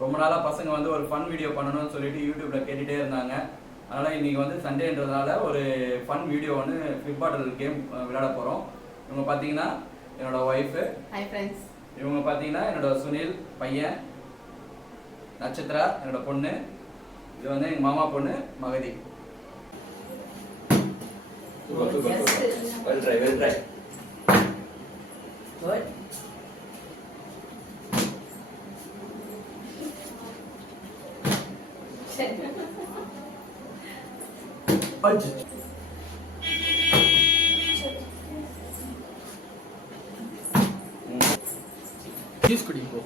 ரொம்ப நாளாக பசங்க வந்து ஒரு ஃபன் வீடியோ பண்ணணும்னு சொல்லிட்டு யூடியூப்ல கேட்டுகிட்டே இருந்தாங்க. அதனால் இன்றைக்கி வந்து சண்டேன்றதுனால ஒரு ஃபன் வீடியோ ஒன்று ஃபிட் பாட்டில் கேம் விளையாட போகிறோம். இவங்க பார்த்தீங்கன்னா என்னோட ஒய்ஃபு. Hi friends. இவங்க பார்த்தீங்கன்னா என்னோட சுனில் பையன், நட்சத்திரா என்னோட பொண்ணு, இது வந்து எங்கள் மாமா பொண்ணு Magadhi. Well try. Good. Juice kudipo.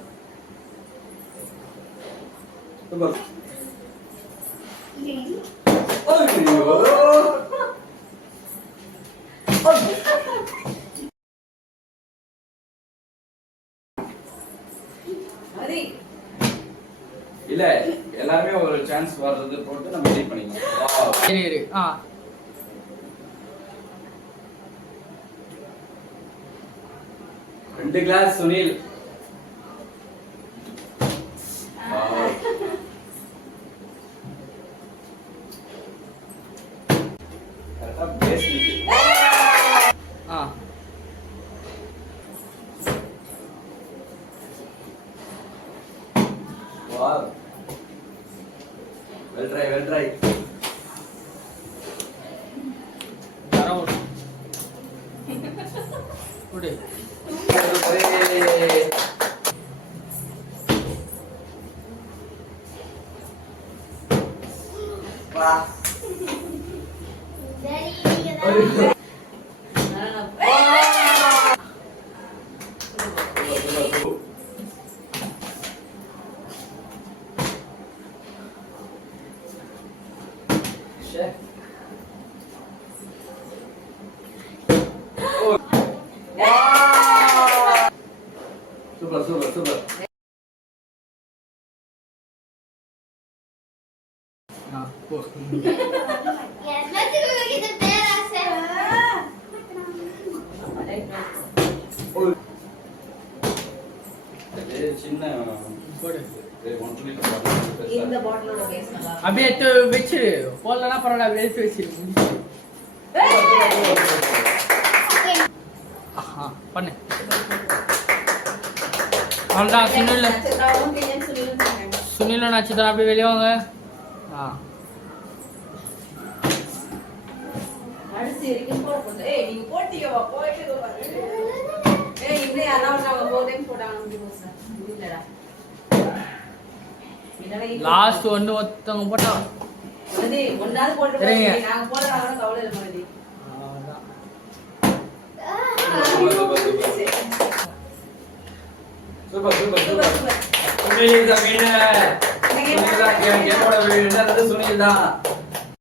Super. இல்ல எல்லாருமே ஒரு சான்ஸ் வர்றது போட்டு நம்ம ட்ரை பண்ணிக்கலாம். சரி. 2 கிளாஸ் சுனில். கரெக்ட்டா பேஸ் நிக்கு. Wow. Well try. Around. Today. Wow. Daddy. Super. Post. Yes, let's go get the bed. சின்ன போடு. இந்த பாட்டிலோட பேஸ் நல்லா அப்படியே எடுத்து வெச்சு போடலனா பரவாயில்ல, அப்படியே எடுத்து வெச்சு பண்ணு. அவ்வளோதான். சுனில் நட்சத்திரம் அப்படியே வெளியே வாங்க. அரிசி வரைக்கும் போட. ஏய் நீங்க போட்டீங்கவா? போயிட்டு பாரு. ஏய் இன்னே யாராவது நாங்க போதேன் போடாங்க முடியும் சார். இல்லடா. லாஸ்ட் ஒன்னு ஒருத்தவங்க போட்டா அது ஒன்னாவது போட்டு போறீங்க. நாங்க போறதால கவலை இல்ல மாதிரி. சூப்பர். சுனில் தான் வீண. சுனில் தான் கேமோட வீண. சுனில் தான்